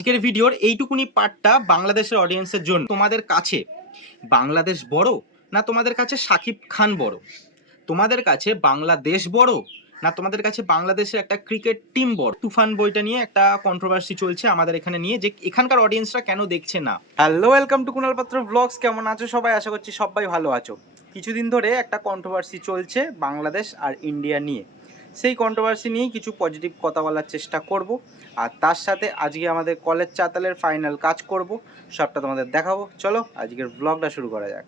আজকের ভিডিওর এইটুকুনি পার্টটা বাংলাদেশের অডিয়েন্সের জন্য। তোমাদের কাছে বাংলাদেশ বড় না তোমাদের কাছে সাকিব খান বড়? তোমাদের কাছে বাংলাদেশ বড় না তোমাদের কাছে বাংলাদেশের একটা ক্রিকেট টিম বড়? তুফান বইটা নিয়ে একটা কন্ট্রোভার্সি চলছে আমাদের এখানে নিয়ে যে এখানকার অডিয়েন্সরা কেন দেখছে না? হ্যালো ওয়েলকাম টু কুণাল পাত্র ব্লগস কেমন আছো সবাই? আশা করছি সবাই ভালো আছো। কিছুদিন ধরে একটা কন্ট্রোভার্সি চলছে বাংলাদেশ আর ইন্ডিয়া নিয়ে। সেই কন্ট্রোভার্সি নিয়েই কিছু পজিটিভ কথা বলার চেষ্টা করব। আর তার সাথে আজকে আমাদের কলেজ চাতালের ফাইনাল কাজ করব। সবটা তোমাদের দেখাবো। চলো, আজকের ব্লগটা শুরু করা যাক।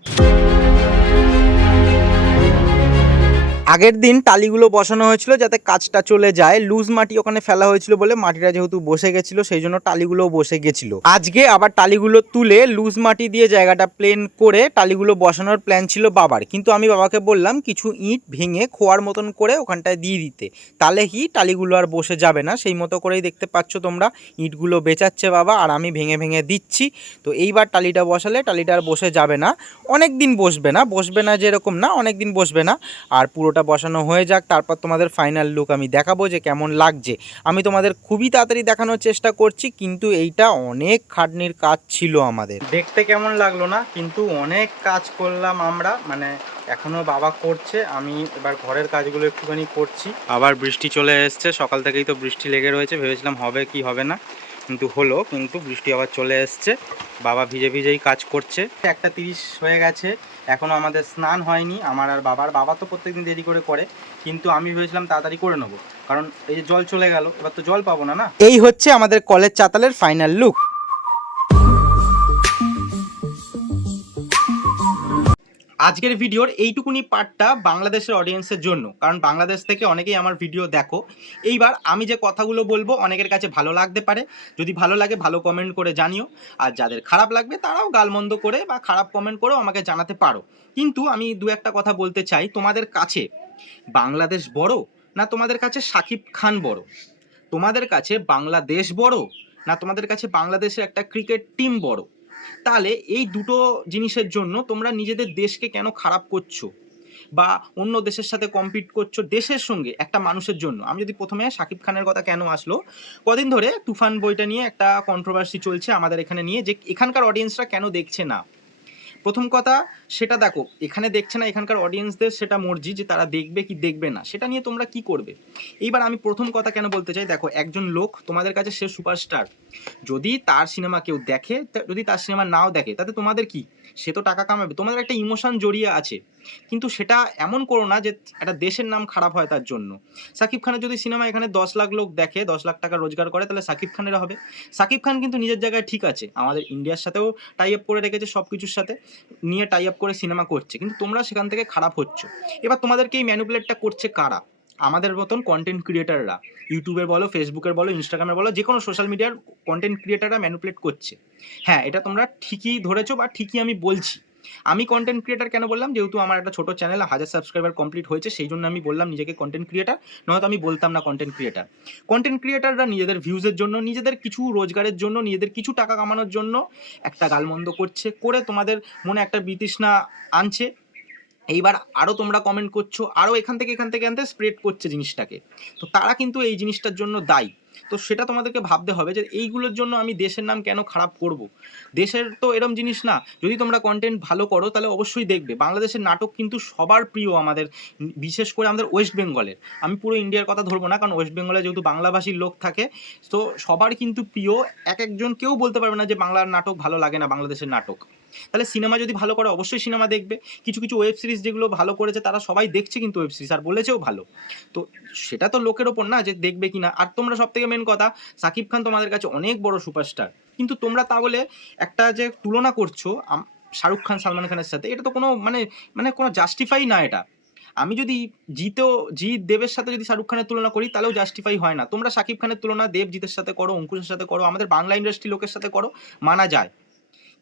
আগের দিন টালিগুলো বসানো হয়েছিল যাতে কাজটা চলে যায়। লুজ মাটি ওখানে ফেলা হয়েছিল বলে মাটিটা যেহেতু বসে গেছিল, সেই জন্য টালিগুলো বসে গেছিল। আজকে আবার টালিগুলো তুলে লুজ মাটি দিয়ে জায়গাটা প্লেন করে টালিগুলো বসানোর প্ল্যান ছিল বাবার। কিন্তু আমি বাবাকে বললাম, কিছু ইট ভেঙে খোয়ার মতন করে ওখানটায় দিয়ে দিতে। তাহলে কি টালিগুলো আর বসে যাবে না? সেই মতো করেই দেখতে পাচ্ছ তোমরা ইটগুলো বেচাচ্ছে বাবা, আর আমি ভেঙে ভেঙে দিচ্ছি। তো এইবার টালিটা বসালে টালিটা আর বসে যাবে না। অনেক দিন বসবে না বসবে না যেরকম না অনেক দিন বসবে না। আর পুরোটা বসানো হয়ে যাক তারপর তোমাদের ফাইনাল লুক আমি দেখাবো যে কেমন লাগছে। আমি তোমাদের খুবই তাড়াতাড়ি দেখানোর চেষ্টা করছি কিন্তু এইটা অনেক খাটনির কাজ ছিল আমাদের। দেখতে কেমন লাগল না কিন্তু অনেক কাজ করলাম আমরা মানে এখনও বাবা করছে আমি এবার ঘরের কাজগুলো একটুখানি করছি। আবার বৃষ্টি চলে এসছে সকাল থেকেই তো বৃষ্টি লেগে রয়েছে ভেবেছিলাম হবে কি হবে না। কিন্তু হলো, কিন্তু বৃষ্টি আবার চলে এসছে। বাবা ভিজে ভিজেই কাজ করছে। একটা তিরিশ হয়ে গেছে। এখনও আমাদের স্নান হয়নি। আমার আর বাবার, বাবা তো প্রত্যেকদিন দেরি করে করে। কিন্তু আমি ভেবেছিলাম তাড়াতাড়ি করে নেব। কারণ এই যে জল চলে গেল, এবার তো জল পাবো না না? এই হচ্ছে আমাদের কলের চাতালের ফাইনাল লুক আজকের ভিডিওর এইটুকুনি পার্টটা বাংলাদেশের অডিয়েন্সের জন্য। কারণ বাংলাদেশ থেকে অনেকেই আমার ভিডিও দেখো। এইবার আমি যে কথাগুলো বলব অনেকের কাছে ভালো লাগতে পারে। যদি ভালো লাগে, ভালো কমেন্ট করে জানিও। আর যাদের খারাপ লাগবে, তারাও গালমন্দ করে বা খারাপ কমেন্ট করেও আমাকে জানাতে পারো। কিন্তু আমি দু একটা কথা বলতে চাই। তোমাদের কাছে বাংলাদেশ বড় না তোমাদের কাছে সাকিব খান বড়? তোমাদের কাছে বাংলাদেশ বড় না তোমাদের কাছে বাংলাদেশের একটা ক্রিকেট টিম বড়? তাহলে এই দুটো জিনিসের জন্য তোমরা নিজেদের দেশকে কেন খারাপ করছ? বা অন্য দেশের সাথে কম্পিট করছ দেশের সঙ্গে একটা মানুষের জন্য? আমি যদি প্রথমে শাকিব খানের কথা কেন আসলো? কদিন ধরে তুফান বইটা নিয়ে একটা কন্ট্রোভার্সি চলছে আমাদের এখানে নিয়ে যে এখানকার অডিয়েন্সরা কেন দেখছে না? প্রথম কথা, সেটা দেখো, এখানে দেখছে না এখানকার অডিয়েন্সদের সেটা মর্জি যে তারা দেখবে কি দেখবে না, সেটা নিয়ে তোমরা কি করবে? এইবার আমি প্রথম কথা কেন বলতে চাই, দেখো, একজন লোক তোমাদের কাছে সে সুপারস্টার যদি তার সিনেমা কেউ দেখে যদি তার সিনেমা নাও দেখে, তাতে তোমাদের কি? সে তো টাকা কামাবে, তোমাদের একটা ইমোশন জড়িয়ে আছে, কিন্তু সেটা এমন করো না যে একটা দেশের নাম খারাপ হয় তার জন্য। সাকিব খানের যদি সিনেমা এখানে দশ লাখ লোক দেখে, দশ লাখ টাকা রোজগার করে, তাহলে সাকিব খানের হবে। সাকিব খান কিন্তু নিজের জায়গায় ঠিক আছে, আমাদের ইন্ডিয়ার সাথেও টাই আপ করে রেখেছে সব কিছুর সাথে নিয়ে টাই আপ করে সিনেমা করছে। কিন্তু তোমরা সেখান থেকে খারাপ হচ্ছ। এবার তোমাদেরকে এই ম্যানুপুলেটটা করছে কারা? আমাদের মতন কন্টেন্ট ক্রিয়েটাররা ইউটিউবের বলো ফেসবুকের বলো ইনস্টাগ্রামের বলো, যে কোনো সোশ্যাল মিডিয়ার কন্টেন্ট ক্রিয়েটাররা ম্যানুপুলেট করছে। হ্যাঁ এটা তোমরা ঠিকই ধরেছো বা ঠিকই আমি বলছি। আমি কন্টেন্ট ক্রিয়েটার কেন বললাম? যেহেতু আমার একটা ছোট চ্যানেল হাজার সাবস্ক্রাইবার কমপ্লিট হয়েছে, সেই জন্য আমি বললাম নিজেকে কন্টেন্ট ক্রিয়েটার নয়তো আমি বলতাম না কন্টেন্ট ক্রিয়েটার কন্টেন্ট ক্রিয়েটাররা নিজেদের ভিউজের জন্য, নিজেদের কিছু রোজগারের জন্য, নিজেদের কিছু টাকা কামানোর জন্য একটা গালমন্দ করছে, করে তোমাদের মনে একটা বিতৃষ্ণা আনছে। এইবার আরও তোমরা কমেন্ট করছ আরও এখান থেকে এখান থেকে থেকে স্প্রেড করছে জিনিসটাকে। তো তারা কিন্তু এই জিনিসটার জন্য দায়ী। তো সেটা তোমাদেরকে ভাবতে হবে যে এইগুলোর জন্য আমি দেশের নাম কেন খারাপ করব? দেশের তো এরম জিনিস না। যদি তোমরা কন্টেন্ট ভালো করো, তাহলে অবশ্যই দেখবে। বাংলাদেশের নাটক কিন্তু সবার প্রিয় আমাদের, বিশেষ করে আমাদের ওয়েস্ট বেঙ্গলের আমি পুরো ইন্ডিয়ার কথা ধরবো না, কারণ ওয়েস্ট বেঙ্গলে যেহেতু বাংলাভাষীর লোক থাকে, তো সবার কিন্তু প্রিয়। এক একজন কেউ বলতে পারবে না যে বাংলার নাটক ভালো লাগে না, বাংলাদেশের নাটক। তাহলে সিনেমা যদি ভালো করে অবশ্যই সিনেমা দেখবে। কিছু কিছু ওয়েব সিরিজ যেগুলো ভালো করেছে, তারা সবাই দেখছে কিন্তু ওয়েব সিরিজ আর বলেছেও ভালো। তো সেটা তো লোকের ওপর না, যে দেখবে কি না আর তোমরা সব থেকে মেন কথা, সাকিব খান তোমাদের কাছে অনেক বড় সুপারস্টার কিন্তু তোমরা তা বলে একটা যে তুলনা করছ শাহরুখ খান, সালমান খানের সাথে, এটা তো কোনো মানে মানে কোনো জাস্টিফাই না এটা। আমি যদি জিতেও, জিৎ দেবের সাথে যদি শাহরুখ খানের তুলনা করি, তাহলেও জাস্টিফাই হয় না। তোমরা শাকিব খানের তুলনা, দেব জিতের সাথে করো, অঙ্কুশের সাথে করো, আমাদের বাংলা ইন্ডাস্ট্রি লোকের সাথে করো, মানা যায়।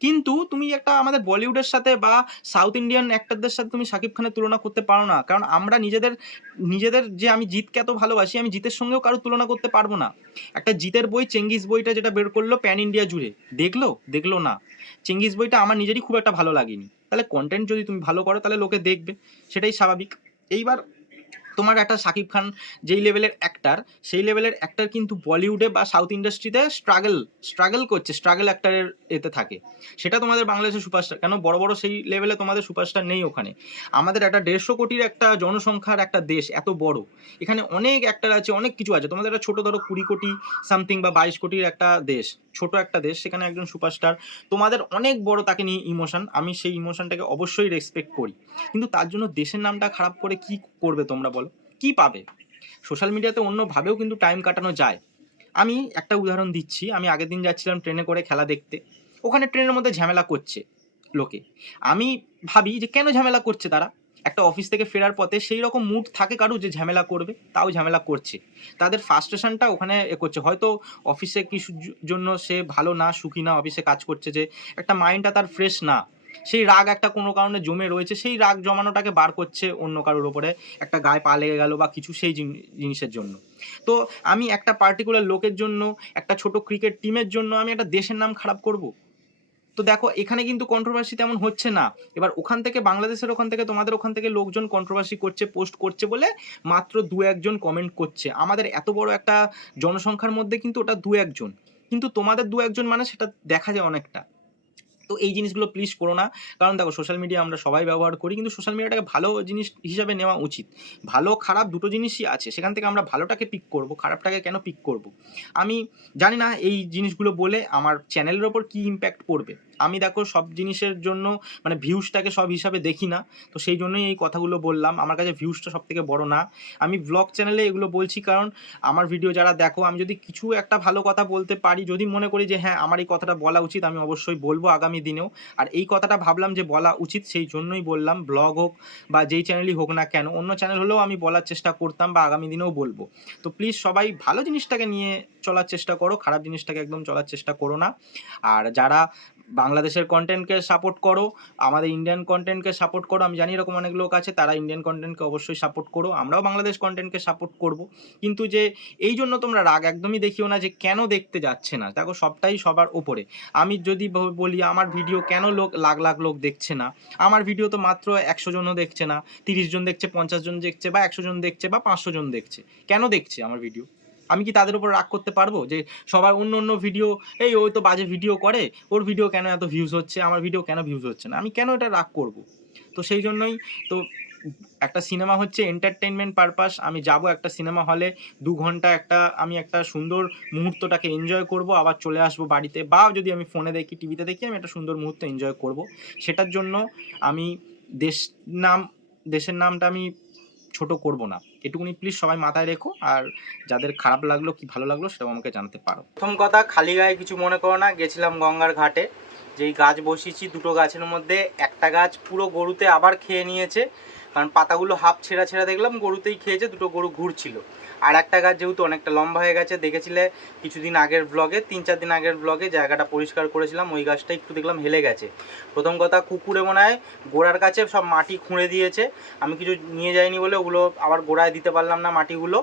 কিন্তু তুমি একটা আমাদের বলিউডের সাথে বা সাউথ ইন্ডিয়ান অ্যাক্টরদের সাথে তুমি শাকিব খানের তুলনা করতে পারো না। কারণ আমরা নিজেদের নিজেদের যে আমি জিতকে এত ভালোবাসি, আমি জিতের সঙ্গেও কারও তুলনা করতে পারব না। একটা জিতের বই চেঙ্গিস বইটা যেটা বের করল প্যান ইন্ডিয়া জুড়ে। দেখল? দেখল না। চেঙ্গিস বইটা আমার নিজেরই খুব একটা ভালো লাগেনি। তাহলে কন্টেন্ট যদি তুমি ভালো করো, তাহলে লোকে দেখবে। সেটাই স্বাভাবিক। এইবার তোমার একটা শাকিব খান যেই লেভেলের অ্যাক্টার সেই লেভেলের অ্যাক্টার কিন্তু বলিউডে বা সাউথ ইন্ডাস্ট্রিতে স্ট্রাগল স্ট্রাগল করছে স্ট্রাগল অ্যাক্টারের এতে থাকে। সেটা তোমাদের বাংলাদেশের সুপারস্টার কেন বড় বড় সেই লেভেলে তোমাদের সুপারস্টার নেই ওখানে। আমাদের একটা দেড়শো কোটির একটা জনসংখ্যার একটা দেশ, এত বড়। এখানে অনেক অ্যাক্টার আছে, অনেক কিছু আছে। তোমাদের একটা ছোটো ধরো কুড়ি কোটি সামথিং বা বাইশ কোটির একটা দেশ, ছোট একটা দেশ, সেখানে একজন সুপারস্টার তোমাদের অনেক বড় তাকে নিয়ে ইমোশন আমি সেই ইমোশনটাকে অবশ্যই রেসপেক্ট করি। কিন্তু তার জন্য দেশের নামটা খারাপ করে কি করবে তোমরা বলো? কি পাবে? সোশ্যাল মিডিয়াতে অন্যভাবেও কিন্তু টাইম কাটানো যায়। আমি একটা উদাহরণ দিচ্ছি। আমি আগের দিন যাচ্ছিলাম ট্রেনে করে খেলা দেখতে। ওখানে ট্রেনের মধ্যে ঝামেলা করছে লোকে। আমি ভাবি যে কেন ঝামেলা করছে তারা? একটা অফিস থেকে ফেরার পথে সেই রকম মুড থাকে কারও যে ঝামেলা করবে, তাও ঝামেলা করছে। তাদের ফার্স্ট্রেশনটা ওখানে এ করছে। হয়তো অফিসে কিছুর জন্য সে ভালো না, সুখী না অফিসে কাজ করছে যে, একটা মাইন্ডটা তার ফ্রেশ না। সেই রাগ একটা কোনো কারণে জমে রয়েছে, সেই রাগ জমানোটাকে বার করছে অন্য কারোর ওপরে, একটা গায়ে পা লেগে গেল বা কিছু সেই জিনিসের জন্য। তো আমি একটা পার্টিকুলার লোকের জন্য, একটা ছোট ক্রিকেট টিমের জন্য আমি একটা দেশের নাম খারাপ করব? তো দেখো, এখানে কিন্তু কন্ট্রোভার্সি তেমন হচ্ছে না। এবার ওখান থেকে বাংলাদেশের ওখান থেকে, তোমাদের ওখান থেকে লোকজন কন্ট্রোভার্সি করছে পোস্ট করছে বলে মাত্র দু একজন কমেন্ট করছে। আমাদের এত বড় একটা জনসংখ্যার মধ্যে কিন্তু ওটা দু একজন। কিন্তু তোমাদের দু একজন মানে সেটা দেখা যায় অনেকটা। তো এই জিনিসগুলো প্লিজ করো না। কারণ দেখো সোশ্যাল মিডিয়া আমরা সবাই ব্যবহার করি, কিন্তু সোশ্যাল মিডিয়াটাকে ভালো জিনিস হিসাবে নেওয়া উচিত। ভালো, খারাপ দুটো জিনিসই আছে, সেখান থেকে আমরা ভালোটাকে পিক করব, খারাপটাকে কেন পিক করব? আমি জানি না এই জিনিসগুলো বলে আমার চ্যানেলের ওপর কী ইম্প্যাক্ট পড়বে। আমি দেখো সব জিনিসের জন্য মানে ভিউজটাকে সব হিসাবে দেখি না, তো সেই জন্যই এই কথাগুলো বললাম। আমার কাছে ভিউজটা সব থেকে বড় না। আমি ব্লগ চ্যানেলে এগুলো বলছি কারণ আমার ভিডিও যারা দেখো, আমি যদি কিছু একটা ভালো কথা বলতে পারি, যদি মনে করি যে হ্যাঁ আমার এই কথাটা বলা উচিত, আমি অবশ্যই বলব আগামী দিনেও। আর এই কথাটা ভাবলাম যে বলা উচিত, সেই জন্যই বললাম ব্লগ হোক বা যেই চ্যানেলই হোক না কেন, অন্য চ্যানেল হলেও আমি বলার চেষ্টা করতাম বা আগামী দিনেও বলব। তো প্লিজ সবাই ভালো জিনিসটাকে নিয়ে চলার চেষ্টা করো, খারাপ জিনিসটাকে একদম চলার চেষ্টা করো না। আর যারা বাংলাদেশের কন্টেন্টকে সাপোর্ট করো, আমাদের ইন্ডিয়ান কন্টেন্টকে সাপোর্ট করো, আমি জানি এরকম অনেক লোক আছে, তারা ইন্ডিয়ান কন্টেন্টকে অবশ্যই সাপোর্ট করো, আমরাও বাংলাদেশ কন্টেন্টকে সাপোর্ট করব। কিন্তু যে এই জন্য তোমরা রাগ একদমই দেখিও না যে কেন দেখতে যাচ্ছে না, দেখো সবটাই সবার ওপরে আমি যদি বলি আমার ভিডিও কেন লোক, লাখ লাখ লোক দেখছে না? আমার ভিডিও তো মাত্র একশো জনও দেখছে না, তিরিশ জন দেখছে, পঞ্চাশ জন দেখছে, বা একশো জন দেখছে, বা পাঁচশো জন দেখছে। কেন দেখছে আমার ভিডিও আমি কি তাদের উপর রাগ করতে পারব? যে সবার অন্য অন্য ভিডিও এই ওই তো বাজে ভিডিও করে, ওর ভিডিও কেন এত ভিউজ হচ্ছে? আমার ভিডিও কেন ভিউজ হচ্ছে না? আমি কেন এটা রাগ করব? তো সেই জন্যই তো একটা সিনেমা হচ্ছে এন্টারটেনমেন্ট পারপাস আমি যাব একটা সিনেমা হলে দু ঘণ্টা একটা, আমি একটা সুন্দর মুহূর্তটাকে এনজয় করব, আবার চলে আসব বাড়িতে, বা যদি আমি ফোনে দেখি টিভিতে দেখি, আমি একটা সুন্দর মুহূর্ত এনজয় করব। সেটার জন্য আমি দেশ নাম, দেশের নামটা আমি ছোট করব না। এটুকুনি প্লিজ সবাই মাথায় রেখো, আর যাদের খারাপ লাগল, কি ভালো লাগল, সেটাও আমাকে জানতে পারো। প্রথম কথা, খালি গায়ে কিছু মনে করো না, গেছিলাম গঙ্গার ঘাটে। যেই গাছ বসিয়েছি, দুটো গাছের মধ্যে একটা গাছ পুরো গরুতে আবার খেয়ে নিয়েছে। কারণ পাতাগুলো হাফ ছেঁড়া ছেঁড়া দেখলাম, গরুতেই খেয়েছে, দুটো গরু ঘুরছিল। আর একটা গাছ যেহেতু অনেকটা লম্বা হয়ে গেছে, দেখেছিলে কিছুদিন আগের ব্লগে তিন চার দিন আগের ব্লগে জায়গাটা পরিষ্কার করেছিলাম, ওই গাছটা একটু দেখলাম হেলে গেছে। প্রথম কথা, কুকুরে মনে হয়, গোড়ার কাছে সব মাটি খুঁড়ে দিয়েছে। আমি কিছু নিয়ে যাইনি বলে ওগুলো আবার গোড়ায় দিতে পারলাম না মাটিগুলো।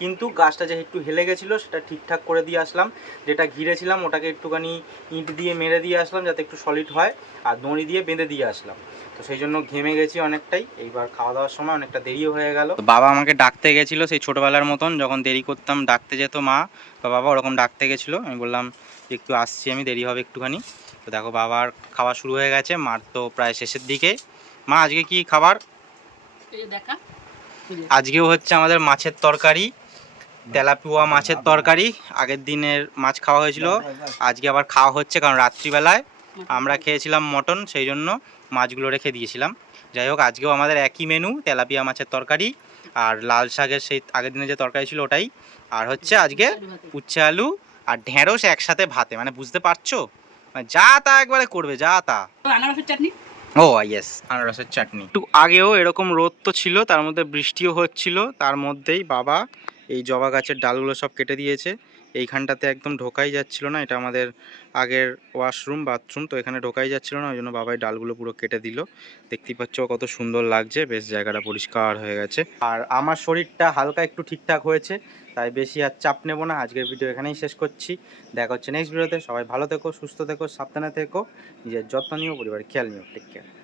কিন্তু গাছটা যে একটু হেলে গেছিল, সেটা ঠিকঠাক করে দিয়ে আসলাম। যেটা ঘিরেছিলাম, ওটাকে একটুখানি ইট দিয়ে মেরে দিয়ে আসলাম, যাতে একটু সলিড হয়, আর দড়ি দিয়ে বেঁধে দিয়ে আসলাম। তো সেই জন্য ঘেমে গেছি অনেকটাই। এইবার খাওয়া দাওয়ার সময় অনেকটা দেরিও হয়ে গেল। বাবা আমাকে ডাকতে গেছিল সেই ছোটোবেলার মতন যখন দেরি করতাম ডাকতে যেত মা বা বাবা ওরকম ডাকতে গেছিল। আমি বললাম একটু আসছি আমি দেরি হবে একটুখানি। তো দেখো বাবার খাওয়া শুরু হয়ে গেছে মার তো প্রায় শেষের দিকে। মা আজকে কি খাবার? দেখা। আজকেও হচ্ছে আমাদের মাছের তরকারি তেলাপিয়া মাছের তরকারি। আগের দিনের মাছ খাওয়া হয়েছিল আজকে আবার খাওয়া হচ্ছে কারণ রাত্রিবেলায়। আমরা খেয়েছিলাম মটন সেই জন্য মাছগুলো রেখে দিয়েছিলাম। যাই হোক আজকেও আমাদের একই মেনু তেলাপিয়া মাছের তরকারি আর লাল শাকের সেই আগের দিনে যে তরকারি ছিল ওটাই। আর হচ্ছে আজকে উচ্ছে আলু আর ঢেঁড়স একসাথে ভাতে। মানে বুঝতে পারছ? মানে যা তা একবারে করবে যা তা। আনারসের চাটনি? ও ইয়েস আনারসের চাটনি। একটু আগেও এরকম রোদ তো ছিল তার মধ্যে বৃষ্টিও হচ্ছিল তার মধ্যেই বাবা এই জবা গাছের ডালগুলো সব কেটে দিয়েছে। এইখানটাতে একদম ঢোকাই যাচ্ছিল না, এটা আমাদের আগের ওয়াশরুম বাথরুম তো এখানে ঢোকাই যাচ্ছিল না ওই জন্য বাবাই ডালগুলো পুরো কেটে দিল। দেখতেই পাচ্ছ কত সুন্দর লাগছে, বেশ জায়গাটা পরিষ্কার হয়ে গেছে। আর আমার শরীরটা হালকা একটু ঠিকঠাক হয়েছে, তাই বেশি আর চাপ নেব না, আজকের ভিডিও এখানেই শেষ করছি। দেখা হচ্ছে নেক্সট ভিডিওতে সবাই ভালো থেকো, সুস্থ থেকো, সাবধানে থেকো, নিজের যত্ন নিও, পরিবারের খেয়াল নিও টেক কেয়ার